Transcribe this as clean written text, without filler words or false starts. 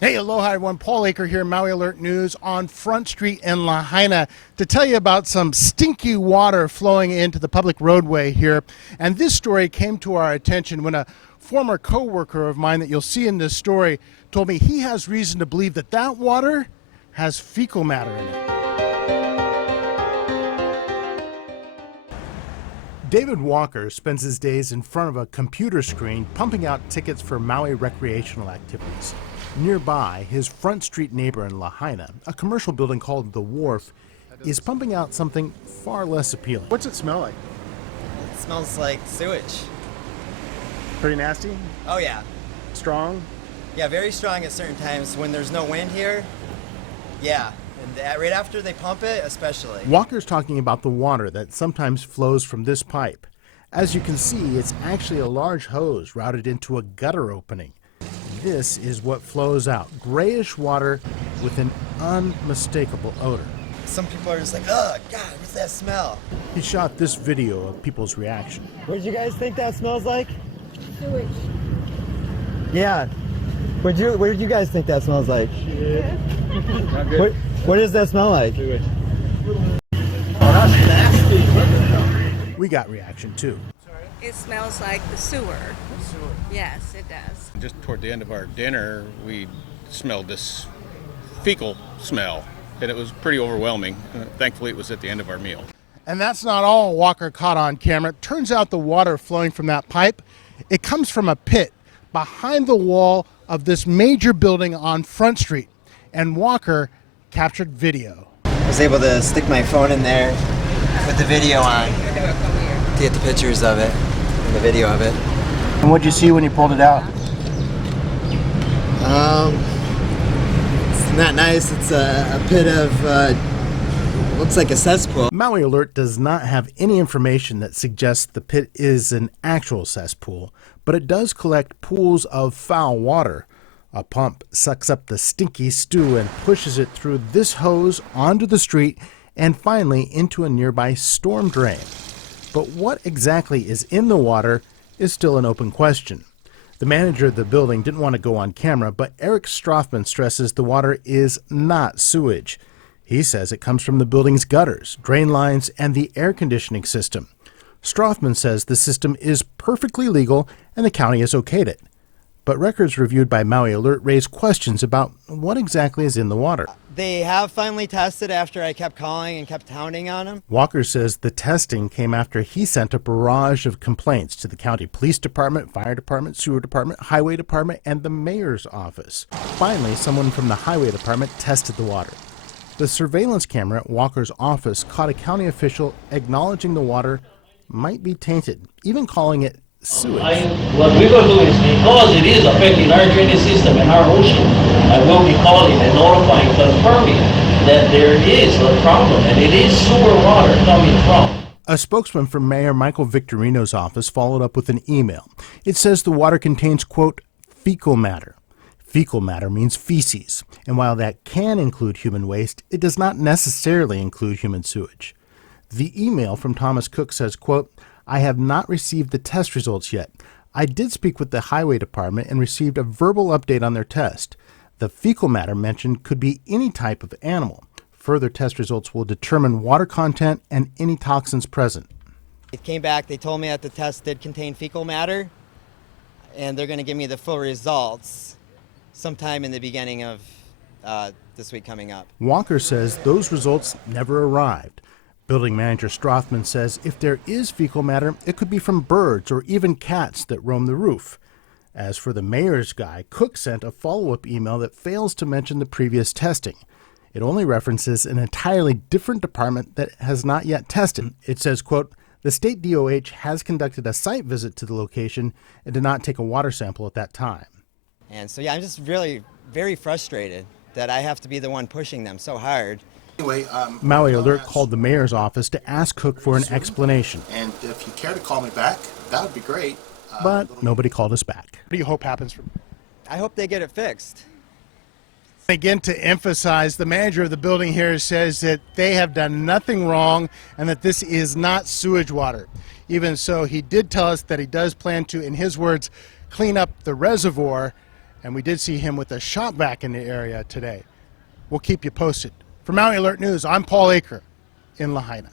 Hey, aloha everyone. Paul Aker here, Maui Alert News on Front Street in Lahaina to tell you about some stinky water flowing into the public roadway here. And this story came to our attention when a former co-worker of mine that you'll see in this story told me he has reason to believe that that water has fecal matter in it. David Walker spends his days in front of a computer screen pumping out tickets for Maui recreational activities. Nearby, his Front Street neighbor in Lahaina, a commercial building called The Wharf, is pumping out something far less appealing. What's it smell like? It smells like sewage. Pretty nasty? Oh yeah. Strong? Yeah, very strong at certain times when there's no wind here. Yeah, and right after they pump it, especially. Walker's talking about the water that sometimes flows from this pipe. As you can see, it's actually a large hose routed into a gutter opening. This is what flows out, grayish water with an unmistakable odor. Some people are just like, oh God, what's that smell? He shot this video of people's reaction. What did you guys think that smells like? Sewage. Yeah. What did you guys think that smells like? Yeah. What does that smell like? We got reaction too. It smells like the sewer. Yes, it does. Just toward the end of our dinner, we smelled this fecal smell, and it was pretty overwhelming. Thankfully, it was at the end of our meal. And that's not all Walker caught on camera. It turns out the water flowing from that pipe, it comes from a pit behind the wall of this major building on Front Street. And Walker captured video. I was able to stick my phone in there with the video on to get the pictures of it and the video of it. And what'd you see when you pulled it out? It's not nice. It's a pit of, looks like a cesspool. Maui Alert does not have any information that suggests the pit is an actual cesspool, but it does collect pools of foul water. A pump sucks up the stinky stew and pushes it through this hose onto the street and finally into a nearby storm drain. But what exactly is in the water is still an open question. The manager of the building didn't want to go on camera, but Eric Strothman stresses the water is not sewage. He says it comes from the building's gutters, drain lines, and the air conditioning system. Strothman says the system is perfectly legal and the county has okayed it. But records reviewed by Maui Alert raise questions about what exactly is in the water. They have finally tested after I kept calling and kept hounding on them. Walker says the testing came after he sent a barrage of complaints to the county police department, fire department, sewer department, highway department, and the mayor's office. Finally, someone from the highway department tested the water. The surveillance camera at Walker's office caught a county official acknowledging the water might be tainted, even calling it sewage. What we will do is, because it is affecting our drainage system and our ocean, I will be calling and notifying, confirming that there is a problem and it is sewer water coming from. A spokesman from Mayor Michael Victorino's office followed up with an email. It says the water contains, quote, fecal matter. Fecal matter means feces, and while that can include human waste, it does not necessarily include human sewage. The email from Thomas Cook says, quote, I have not received the test results yet. I did speak with the highway department and received a verbal update on their test. The fecal matter mentioned could be any type of animal. Further test results will determine water content and any toxins present. It came back, they told me that the test did contain fecal matter, and they're going to give me the full results sometime in the beginning of this week coming up. Walker says those results never arrived. Building manager Strothman says if there is fecal matter, it could be from birds or even cats that roam the roof. As for the mayor's guy, Cook sent a follow-up email that fails to mention the previous testing. It only references an entirely different department that has not yet tested. It says, quote, the state DOH has conducted a site visit to the location and did not take a water sample at that time. And so, yeah, I'm just really very frustrated that I have to be the one pushing them so hard. Anyway, Maui Alert called the mayor's office to ask Cook for an explanation. And if you care to call me back, that would be great. But nobody called us back. What do you hope happens from? I hope they get it fixed. Again, to emphasize, the manager of the building here says that they have done nothing wrong and that this is not sewage water. Even so, he did tell us that he does plan to, in his words, clean up the reservoir And we did see him with a shop vac in the area today. We'll keep you posted. For Maui Alert News, I'm Paul Aker in Lahaina.